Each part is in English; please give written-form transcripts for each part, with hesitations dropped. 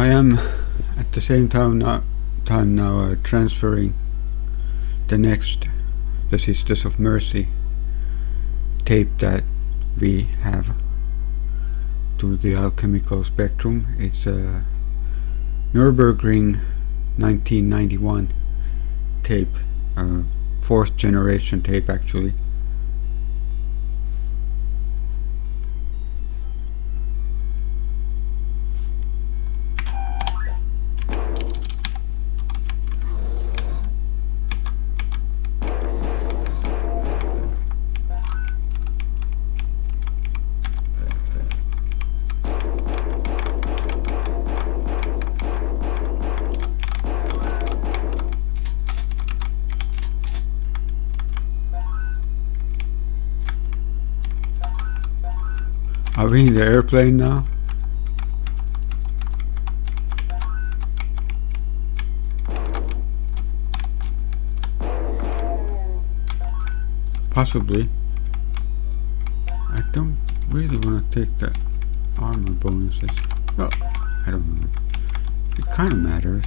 I am at the same time now transferring the next, the Sisters of Mercy tape that we have to the alchemical spectrum. It's a Nürburgring 1991 tape, fourth generation tape actually. Are we in the airplane now? Possibly. I don't really want to take the armor bonuses. Well, I don't know. It kind of matters.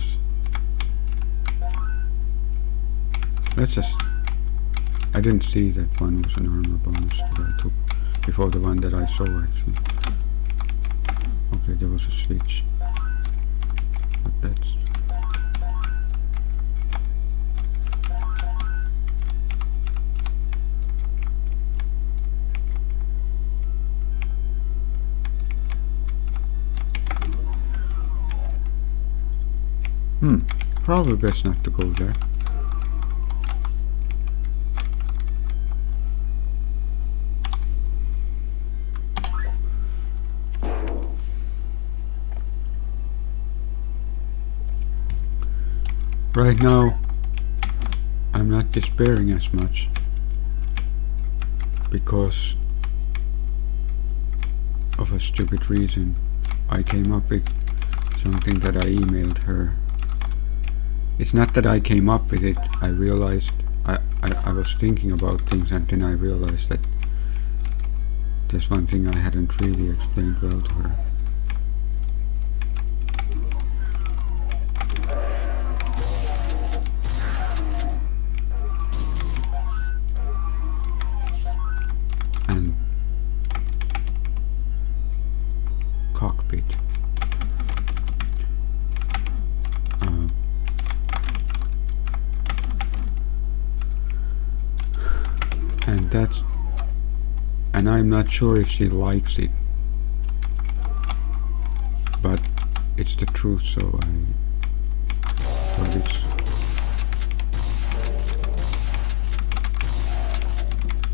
Let's just... I didn't see that one was an armor bonus that I took before the one that I saw actually. Okay, there was a switch. But that's... probably best not to go there. Right now, I'm not despairing as much because of a stupid reason. I came up with something that I emailed her. It's not that I came up with it, I realized, I was thinking about things and then I realized that there's one thing I hadn't really explained well to her. And cockpit. And that's, and I'm not sure if she likes it, but it's the truth, so I thought it's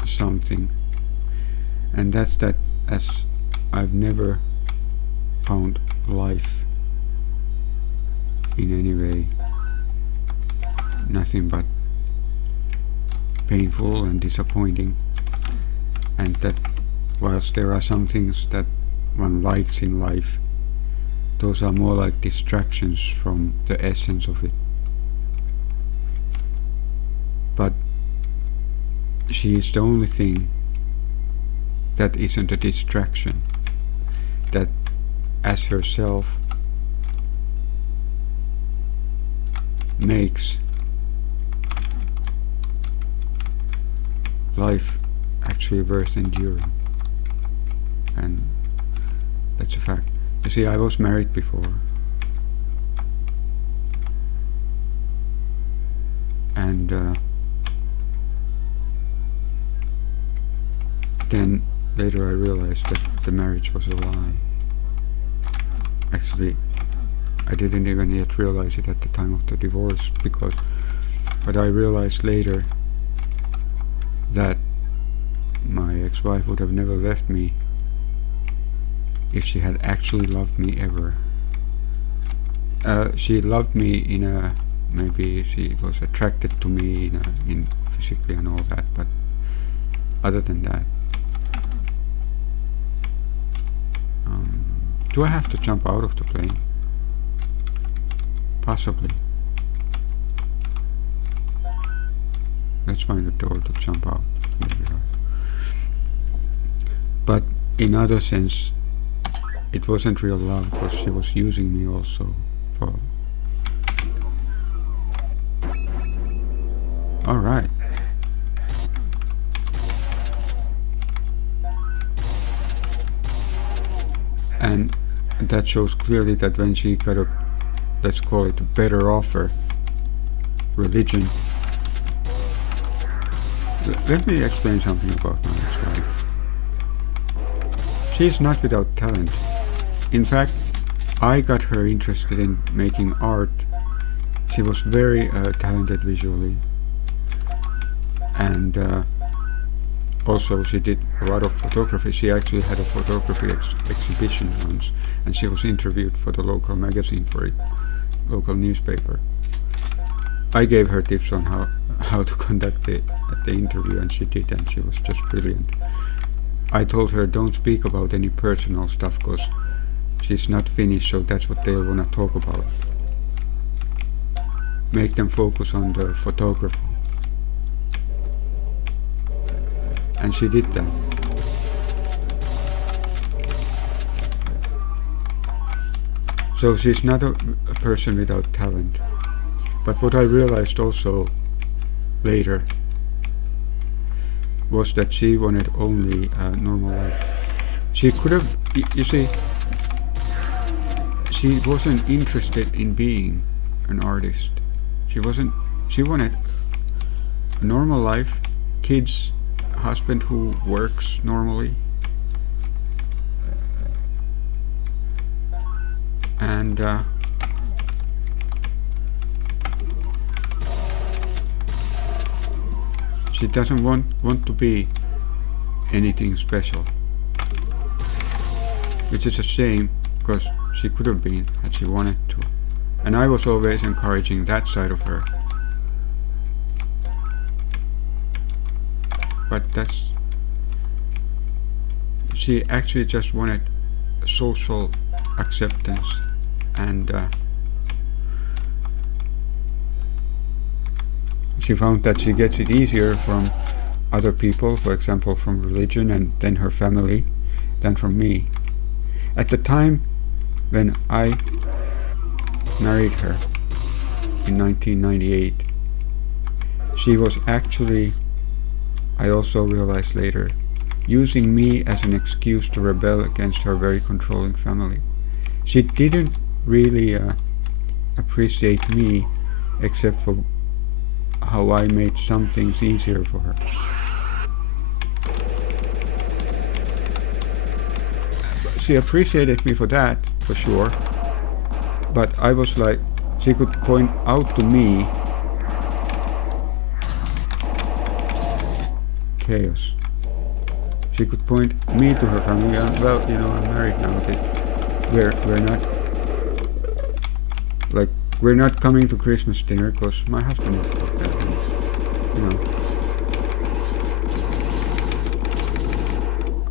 something. And that's that, as I've never found life in any way nothing but painful and disappointing, and that whilst there are some things that one likes in life, those are more like distractions from the essence of it. But she is the only thing that isn't a distraction, that as herself makes life actually worth enduring. And that's a fact. You see, I was married before, and then later I realized that the marriage was a lie. Actually, I didn't even yet realize it at the time of the divorce, but I realized later that my ex-wife would have never left me if she had actually loved me ever. She loved me in a, maybe she was attracted to me in physically and all that, but other than that, do I have to jump out of the plane? Possibly. Let's find a door to jump out. Here we are. But in other sense, it wasn't real love because she was using me also for. All right. And that shows clearly that when she got a, let's call it a better offer, religion. Let me explain something about my ex-wife. She is not without talent. In fact, I got her interested in making art. She was very talented visually, and also she did a lot of photography. She actually had a photography exhibition once, and she was interviewed for the local magazine, for a local newspaper. I gave her tips on how to conduct the interview, and she did, and she was just brilliant. I told her don't speak about any personal stuff because she's not Finnish, so that's what they'll want to talk about. Make them focus on the photography. And she did that. So she's not a person without talent. But what I realized also later was that she wanted only a normal life. She could have, you see, she wasn't interested in being an artist. She wanted a normal life, kids, husband who works normally, and she doesn't want to be anything special, which is a shame because she could have been had she wanted to. And I was always encouraging that side of her. But she actually just wanted social acceptance, and she found that she gets it easier from other people, for example from religion and then her family, than from me. At the time when I married her in 1998, she was actually, I also realized later, using me as an excuse to rebel against her very controlling family. She didn't really appreciate me except for how I made some things easier for her. She appreciated me for that, for sure, but I was like, she could point out to me chaos. She could point me to her family, and well, I'm married now. We're not like we're not coming to Christmas dinner because my husband is like that. And,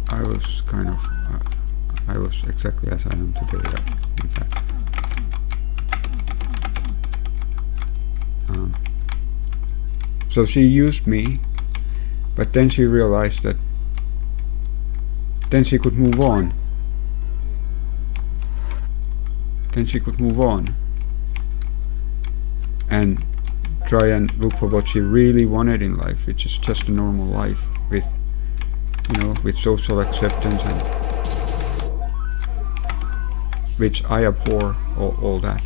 I was kind of I was exactly as I am today. In fact. So she used me, but then she realized that then she could move on. Then she could move on and try and look for what she really wanted in life, which is just a normal life with, with social acceptance, and which I abhor all that.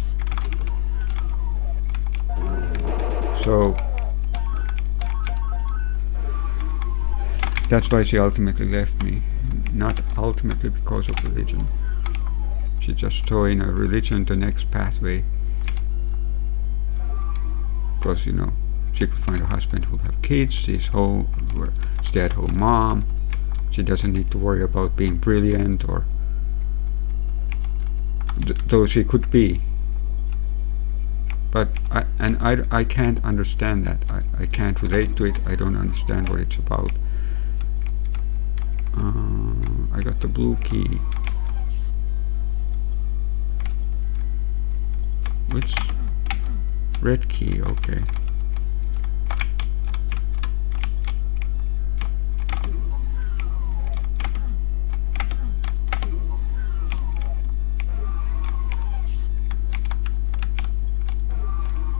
So that's why she ultimately left me. Not ultimately because of religion. She just saw in a religion the next pathway. Because, she could find a husband who will have kids, she's stay-at-home mom, she doesn't need to worry about being brilliant, or though she could be. But I can't understand that. I can't relate to it. I don't understand what it's about. I got the blue key. Which? Red key, okay.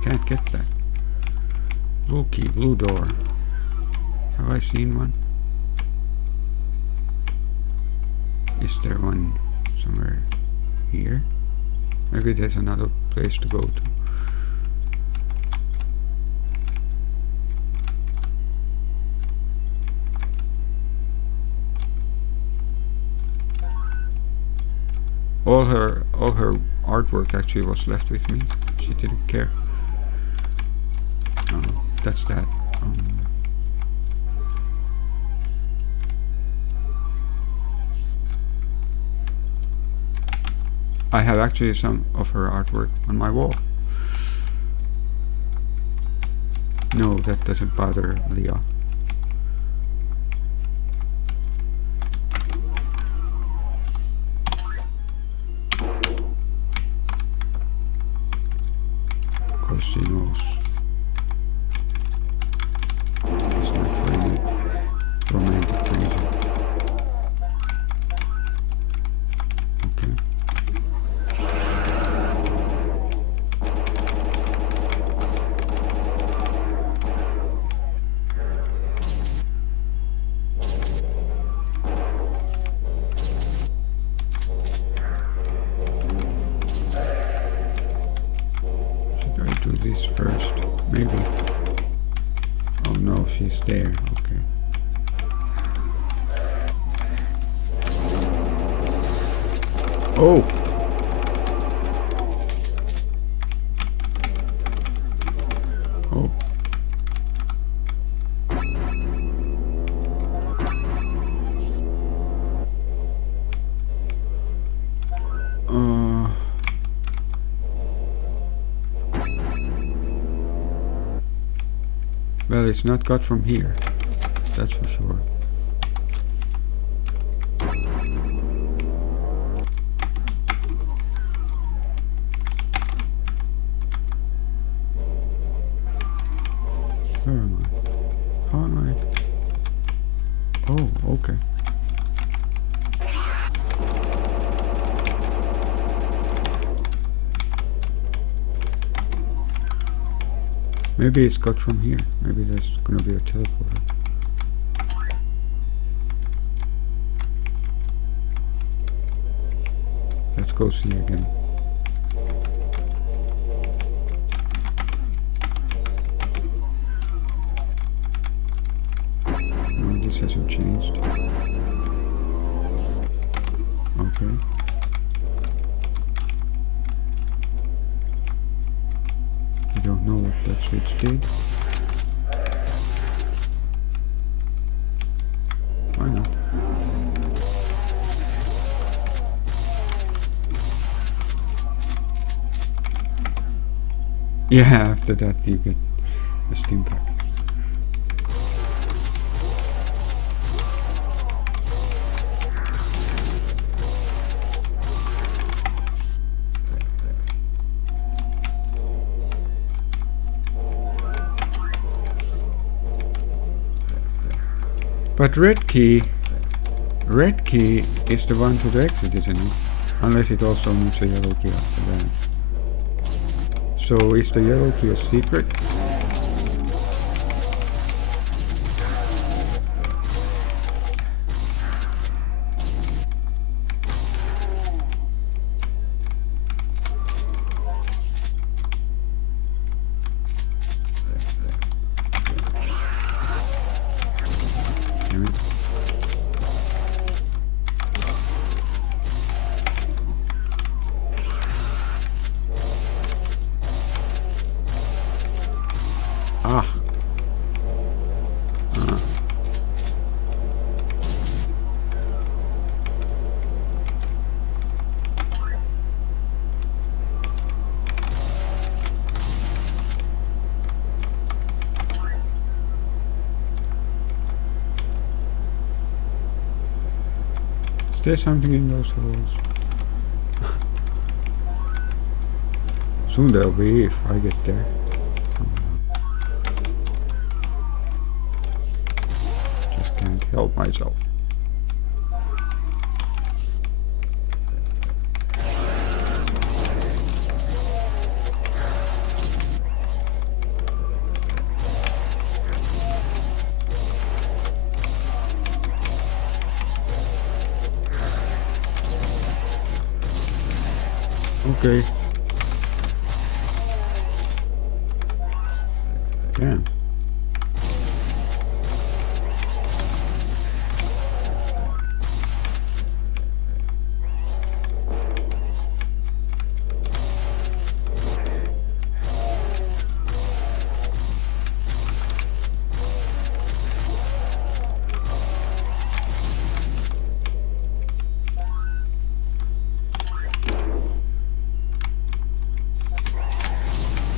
Can't get that. Blue key, blue door. Have I seen one? Is there one somewhere here? Maybe there's another place to go to. All her artwork actually was left with me. She didn't care. That's that. I have actually some of her artwork on my wall. No, that doesn't bother Leah. Because she knows it's not for any romantic reason. Okay. Do this first, maybe. Oh no, she's there. Okay. Oh! Oh. Well, it's not got from here. That's for sure. Where am I? How am I? Oh, okay. Maybe it's got from here. Maybe there's gonna be a teleporter. Let's go see again. No, this hasn't changed. Okay. I don't know what that switch did. Why not? Yeah, after that you get a steam pack. But red key is the one to the exit, isn't it? Unless it also needs a yellow key after that. So is the yellow key a secret? Damn it. Ah. Is there something in those holes? Soon there'll be if I get there. Just can't help myself. Okay. Damn.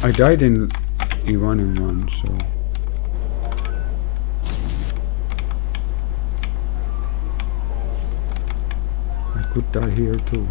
I died in E1M1, so I could die here too.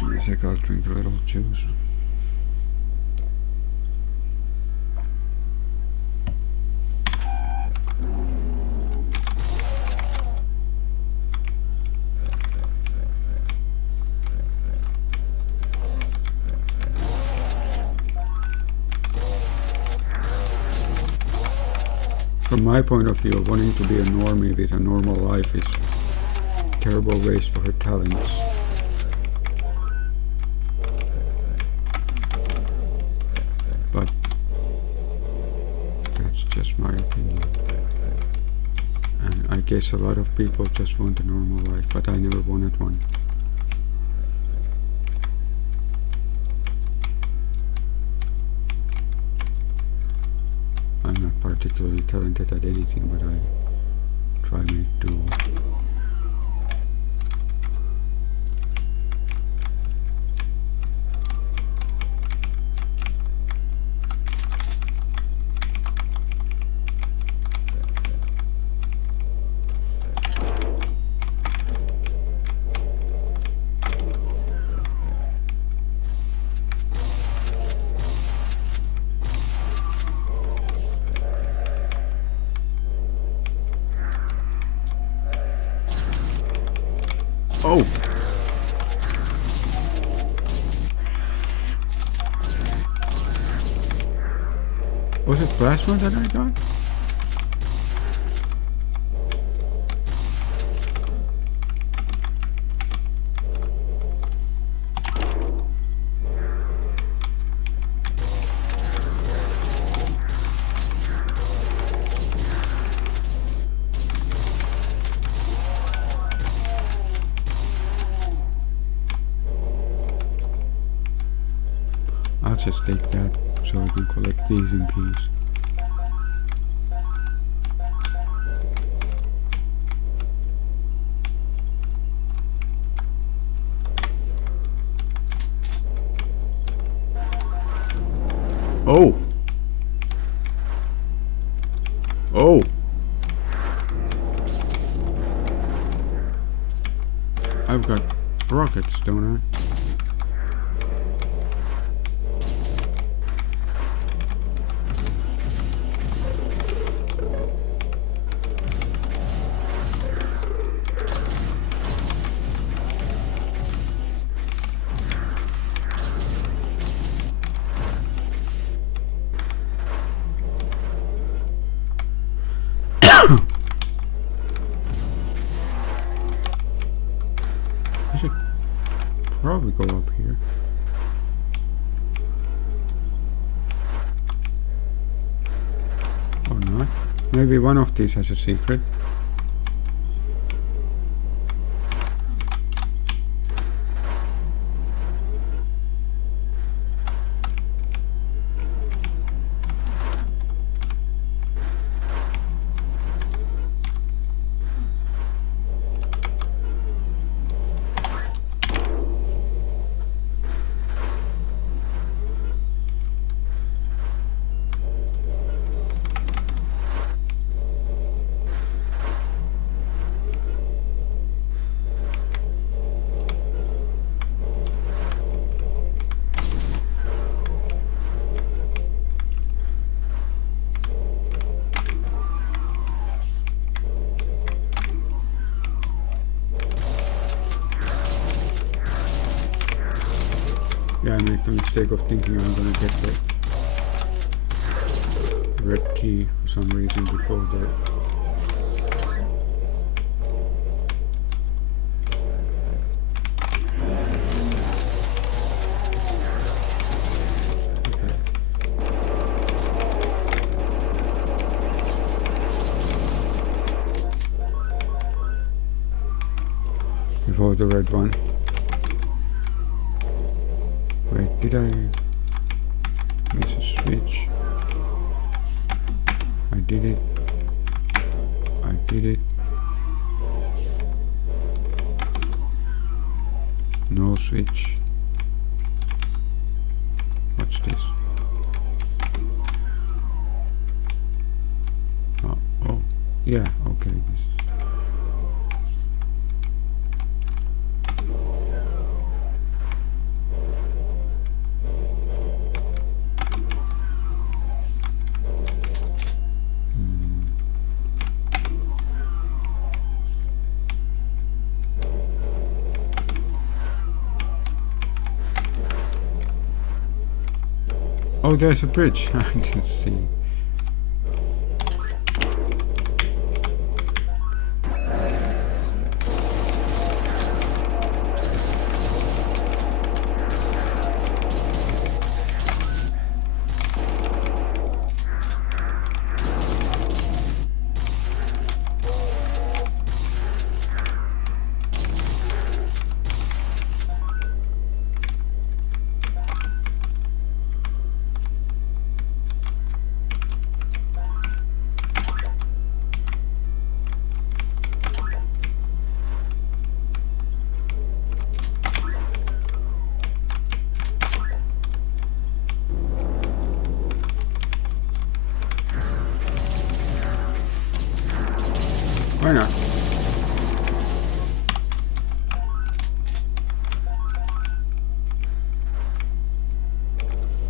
I think I'll drink a little juice. From my point of view, wanting to be a normie with a normal life is a terrible waste for her talents. But that's just my opinion. And I guess a lot of people just want a normal life, but I never wanted one. I'm not particularly talented at anything, but I try make do. Oh! Was it plasma that I got? I'll just take that so I can collect these in peace. Oh! Oh! I've got rockets, don't I? I should probably go up here. Or not. Maybe one of these has a secret. Yeah, I made the mistake of thinking I'm gonna get the red key for some reason before the... Before the red one. Wait, did I miss a switch? I did it. I did it. No switch. What's this? Oh, yeah, okay. Oh, there's a bridge. I can see. Why not?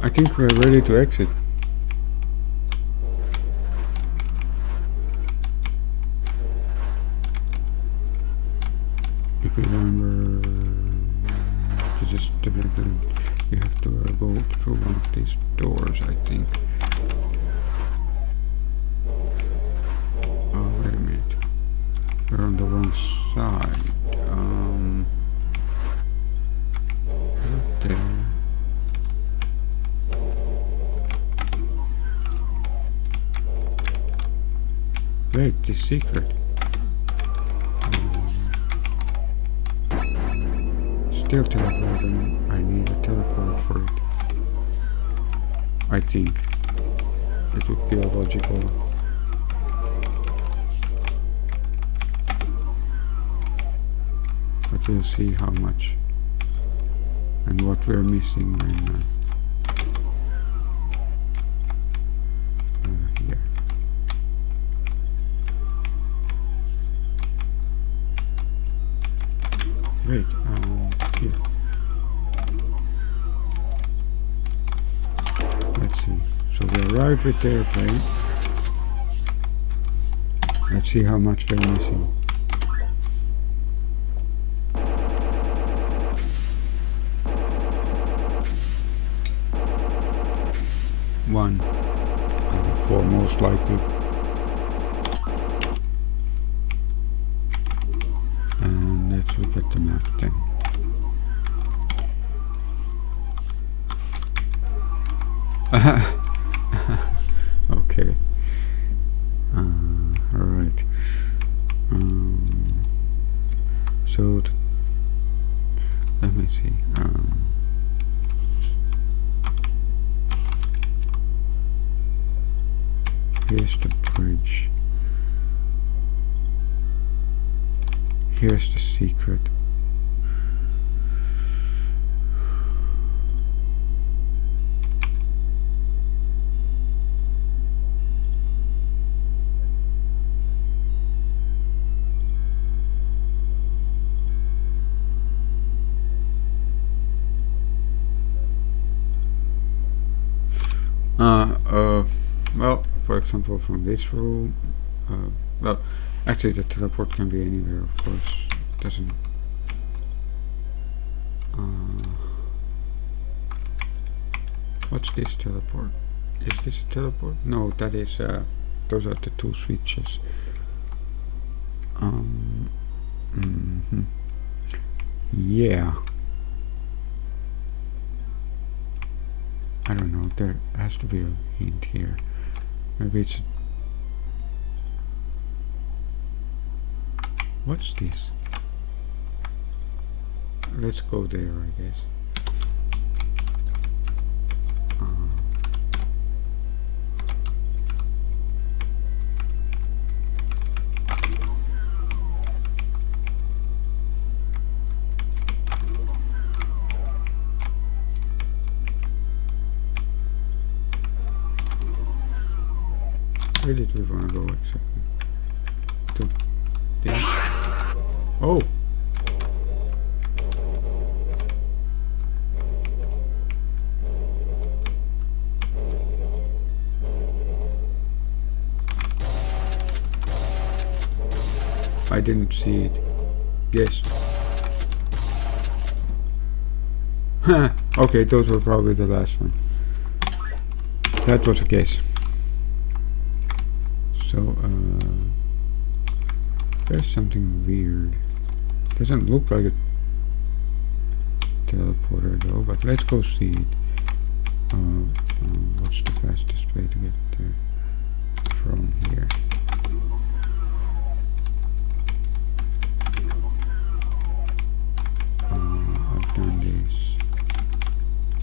I think we're ready to exit. If you remember, to just you have to go through one of these doors, I think. Oh, wait a minute. We're on the wrong side. Not there. Wait, the secret. Still teleport, and I need a teleport for it. I think it would be a logical. But we'll see how much and what we're missing when here. Wait, here. Let's see. So we arrived with the airplane. Let's see how much we're missing. One out of 4 most likely. And let's look at the map then. Okay. Alright. So let me see. Here's the bridge. Here's the secret. Well, for example, from this room, well, actually the teleport can be anywhere, of course. It doesn't. What's this teleport? Is this a teleport? No, that is, those are the two switches. Mhm. Yeah. I don't know, there has to be a hint here. Maybe it's... What's this? Let's go there, I guess. Where did we want to go exactly? To this? Oh! I didn't see it. Yes. Okay, those were probably the last one. That was a guess. So, there's something weird. Doesn't look like a teleporter though, but let's go see it. What's the fastest way to get there from here? I've done this.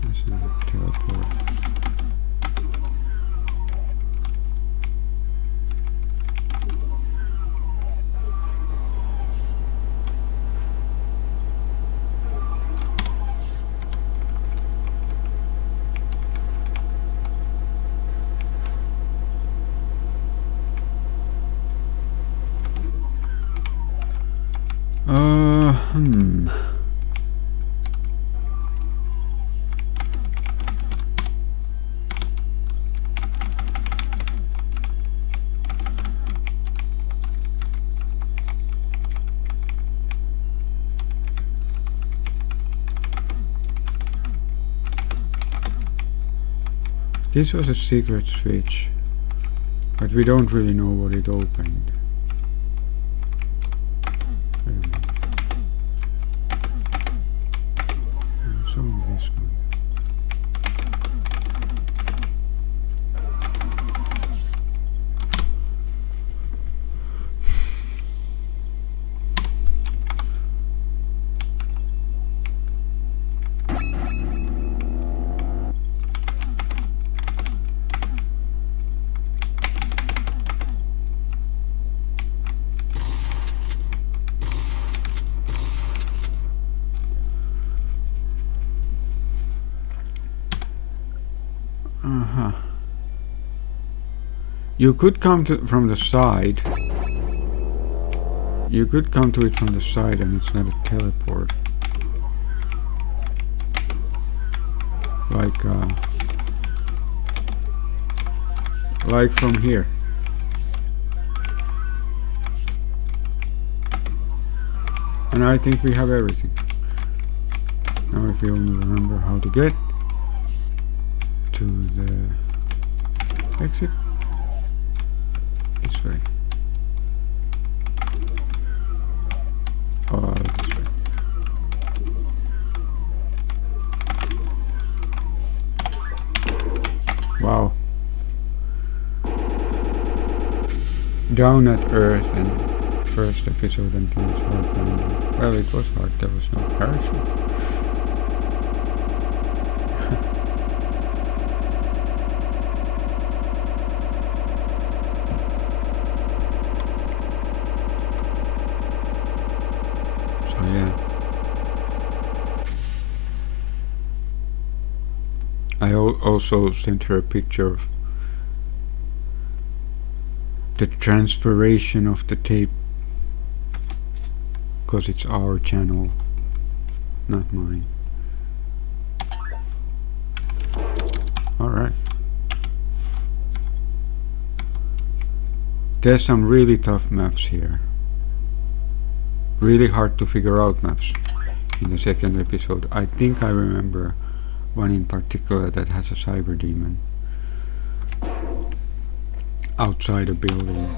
That's not a teleport. This was a secret switch, but we don't really know what it opened. I don't know. It's only this one. You could come to from the side. You could come to it from the side and it's not a teleport. Like from here. And I think we have everything. Now if we only remember how to get to the exit. This way. Oh, this way. Wow. Down at Earth and first episode until it's hard landing. Well, it was hard, there was no parachute. So yeah. I also sent her a picture of the transferation of the tape, because it's our channel, not mine. Alright. There's some really tough maps here. Really hard to figure out maps in the second episode. I think I remember one in particular that has a cyber demon outside a building.